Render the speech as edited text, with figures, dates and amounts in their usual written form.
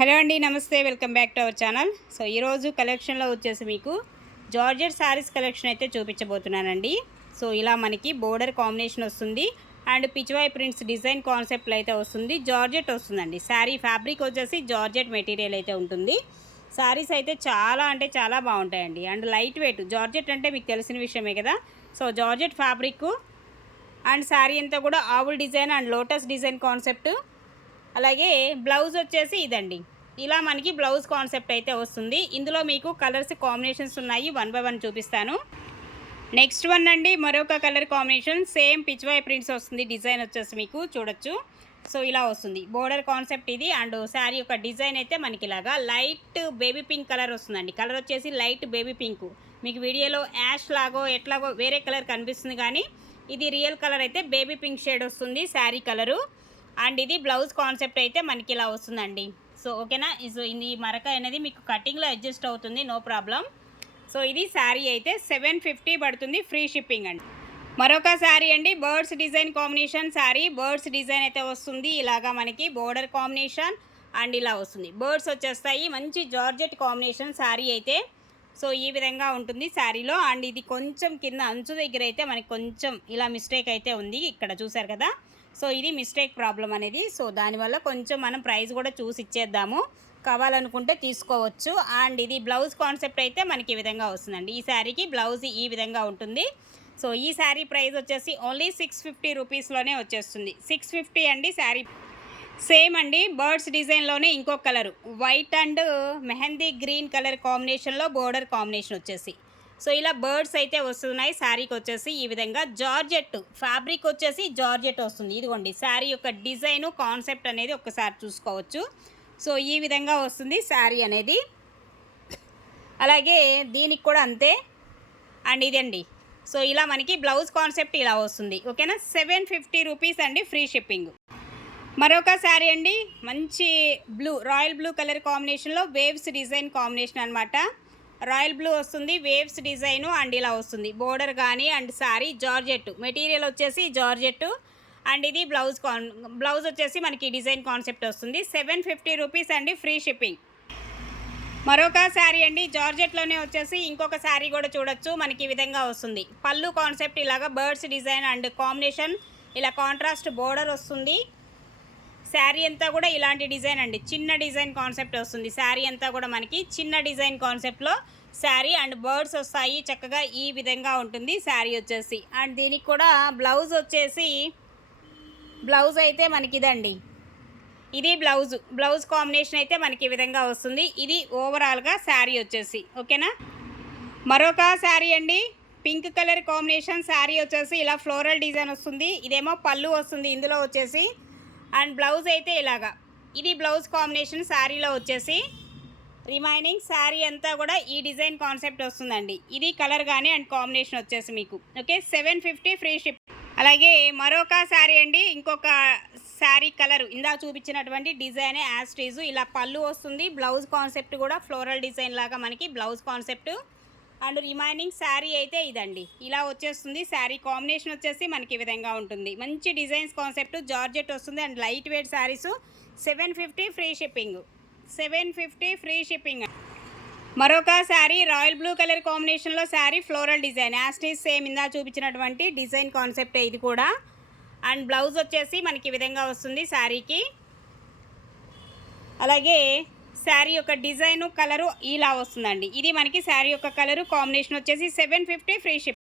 Hello అండి, నమస్తే. Welcome back to our channel. So ఈరోజు కలెక్షన్లో వచ్చేసి మీకు జార్జెట్ శారీస్ కలెక్షన్ అయితే చూపించబోతున్నానండి. సో ఇలా మనకి బోర్డర్ కాంబినేషన్ వస్తుంది అండ్ పిచ్వాయ్ ప్రింట్స్ డిజైన్ కాన్సెప్ట్లో అయితే వస్తుంది. జార్జెట్ వస్తుందండి. శారీ ఫ్యాబ్రిక్ వచ్చేసి జార్జెట్ మెటీరియల్ అయితే ఉంటుంది. శారీస్ అయితే చాలా అంటే చాలా బాగుంటాయండి అండ్ లైట్ వెయిట్. జార్జెట్ అంటే మీకు తెలిసిన విషయమే కదా. So georgette fabric and sari అంతా కూడా owl design and lotus design concept. అలాగే బ్లౌజ్ వచ్చేసి ఇదండి. ఇలా మనకి బ్లౌజ్ కాన్సెప్ట్ అయితే వస్తుంది. ఇందులో మీకు కలర్స్ కాంబినేషన్స్ ఉన్నాయి. వన్ బై వన్ చూపిస్తాను. నెక్స్ట్ వన్ అండి, మరొక colour combination. Same Pichwai prints వస్తుంది. డిజైన్ వచ్చేసి మీకు చూడొచ్చు. సో ఇలా వస్తుంది బోర్డర్ కాన్సెప్ట్ ఇది. అండ్ శారీ యొక్క డిజైన్ అయితే మనకి ఇలాగా లైట్ బేబీ పింక్ కలర్ వస్తుందండి. కలర్ వచ్చేసి లైట్ బేబీ పింక్. మీకు వీడియోలో యాష్ లాగో ఎట్లాగో వేరే కలర్ కనిపిస్తుంది, కానీ ఇది రియల్ కలర్ అయితే బేబీ పింక్ షేడ్ వస్తుంది శారీ కలరు. అండ్ ఇది బ్లౌజ్ కాన్సెప్ట్ అయితే మనకి ఇలా వస్తుందండి. సో ఓకేనా. సో ఇది మరక అనేది మీకు కటింగ్లో అడ్జస్ట్ అవుతుంది, నో ప్రాబ్లం. సో ఇది శారీ అయితే 750 పడుతుంది, ఫ్రీ షిప్పింగ్ అండి. మరొక శారీ అండి, birds design combination sari. Birds design అయితే వస్తుంది ఇలాగా మనకి బోర్డర్ కాంబినేషన్ అండ్ ఇలా వస్తుంది. బర్డ్స్ వచ్చేస్తాయి. మంచి జార్జెట్ కాంబినేషన్ శారీ అయితే. సో ఈ విధంగా ఉంటుంది శారీలో. అండ్ ఇది కొంచెం కింద అంచు దగ్గర అయితే మనకి కొంచెం ఇలా మిస్టేక్ అయితే ఉంది, ఇక్కడ చూసారు కదా. సో ఇది మిస్టేక్ ప్రాబ్లం అనేది. సో దానివల్ల కొంచెం మనం ప్రైస్ కూడా చూసి ఇచ్చేద్దాము, కావాలనుకుంటే తీసుకోవచ్చు. అండ్ ఇది బ్లౌజ్ కాన్సెప్ట్ అయితే మనకి ఈ విధంగా వస్తుందండి. ఈ శారీకి బ్లౌజ్ ఈ విధంగా ఉంటుంది. సో ఈ శారీ ప్రైస్ వచ్చేసి ఓన్లీ 650 రూపీస్లోనే వచ్చేస్తుంది. 650 అండి శారీ. సేమ్ అండి, బర్డ్స్ డిజైన్లోనే ఇంకొక colour white and mehndi green colour కాంబినేషన్లో బోర్డర్ కాంబినేషన్ వచ్చేసి. సో ఇలా బర్డ్స్ అయితే వస్తున్నాయి. శారీకి వచ్చేసి ఈ విధంగా జార్జెట్ ఫ్యాబ్రిక్ వచ్చేసి జార్జెట్ వస్తుంది. ఇదిగోండి శారీ యొక్క డిజైను కాన్సెప్ట్ అనేది ఒక్కసారి చూసుకోవచ్చు. సో ఈ విధంగా వస్తుంది శారీ అనేది. అలాగే దీనికి కూడా అంతే. అండ్ ఇదండి. సో ఇలా మనకి బ్లౌజ్ కాన్సెప్ట్ ఇలా వస్తుంది. ఓకేనా. 750 రూపీస్ అండి, ఫ్రీ షిప్పింగ్. మరొక శారీ అండి, మంచి బ్లూ రాయల్ బ్లూ కలర్ కాంబినేషన్లో వేవ్స్ డిజైన్ కాంబినేషన్ అనమాట. రాయల్ బ్లూ వస్తుంది, వేవ్స్ డిజైను అండ్ ఇలా వస్తుంది బోర్డర్ కానీ. అండ్ శారీ జార్జెట్ మెటీరియల్ వచ్చేసి జార్జెట్. అండ్ ఇది బ్లౌజ్ వచ్చేసి మనకి డిజైన్ కాన్సెప్ట్ వస్తుంది. 750 రూపీస్ అండి, ఫ్రీ షిప్పింగ్. మరొక శారీ అండి, జార్జెట్లోనే వచ్చేసి ఇంకొక శారీ కూడా చూడొచ్చు. మనకి ఈ విధంగా వస్తుంది పళ్ళు కాన్సెప్ట్ ఇలాగా బర్డ్స్ డిజైన్ అండ్ కాంబినేషన్. ఇలా కాంట్రాస్ట్ బోర్డర్ వస్తుంది. శారీ అంతా కూడా ఇలాంటి డిజైన్ అండి, చిన్న డిజైన్ కాన్సెప్ట్ వస్తుంది. శారీ అంతా కూడా మనకి చిన్న డిజైన్ కాన్సెప్ట్లో శారీ అండ్ బర్డ్స్ వస్తాయి. చక్కగా ఈ విధంగా ఉంటుంది శారీ వచ్చేసి. అండ్ దీనికి కూడా బ్లౌజ్ వచ్చేసి బ్లౌజ్ అయితే మనకి ఇదండి. ఇది బ్లౌజ్ కాంబినేషన్ అయితే మనకి ఈ విధంగా వస్తుంది. ఇది ఓవరాల్గా శారీ వచ్చేసి. ఓకేనా. మరొక శారీ అండి, పింక్ కలర్ కాంబినేషన్ శారీ వచ్చేసి ఇలా ఫ్లోరల్ డిజైన్ వస్తుంది. ఇదేమో పళ్ళు వస్తుంది ఇందులో వచ్చేసి. అండ్ బ్లౌజ్ అయితే ఇలాగా ఇది బ్లౌజ్ కాంబినేషన్ శారీలో వచ్చేసి. రిమైనింగ్ శారీ అంతా కూడా ఈ డిజైన్ కాన్సెప్ట్ వస్తుందండి. ఇది కలర్ కానీ అండ్ కాంబినేషన్ వచ్చేసి మీకు. Okay, 750 free ship. అలాగే మరొక శారీ అండి, ఇంకొక శారీ కలర్ ఇందా చూపించినటువంటి డిజైనే యాస్టీజు. ఇలా పళ్ళు వస్తుంది. బ్లౌజ్ కాన్సెప్ట్ కూడా ఫ్లోరల్ డిజైన్ లాగా మనకి blouse concept. And remaining sari అయితే ఇదండి, ఇలా వచ్చేస్తుంది. శారీ కాంబినేషన్ వచ్చేసి మనకి ఈ విధంగా ఉంటుంది. మంచి డిజైన్స్ కాన్సెప్ట్ జార్జెట్ వస్తుంది and light weight saris. 750 free shipping. 750 free shipping. మరొక శారీ రాయల్ బ్లూ కలర్ కాంబినేషన్లో శారీ ఫ్లోరల్ డిజైన్ యాస్టీస్ సేమ్ ఇందా చూపించినటువంటి డిజైన్ కాన్సెప్టే ఇది కూడా. అండ్ బ్లౌజ్ వచ్చేసి మనకి ఈ విధంగా వస్తుంది శారీకి. అలాగే శారీ యొక్క డిజైను కలరు ఇలా వస్తుందండి. ఇది మనకి శారీ యొక్క కలరు కాంబినేషన్ వచ్చేసి 750 ఫ్రీ షిప్.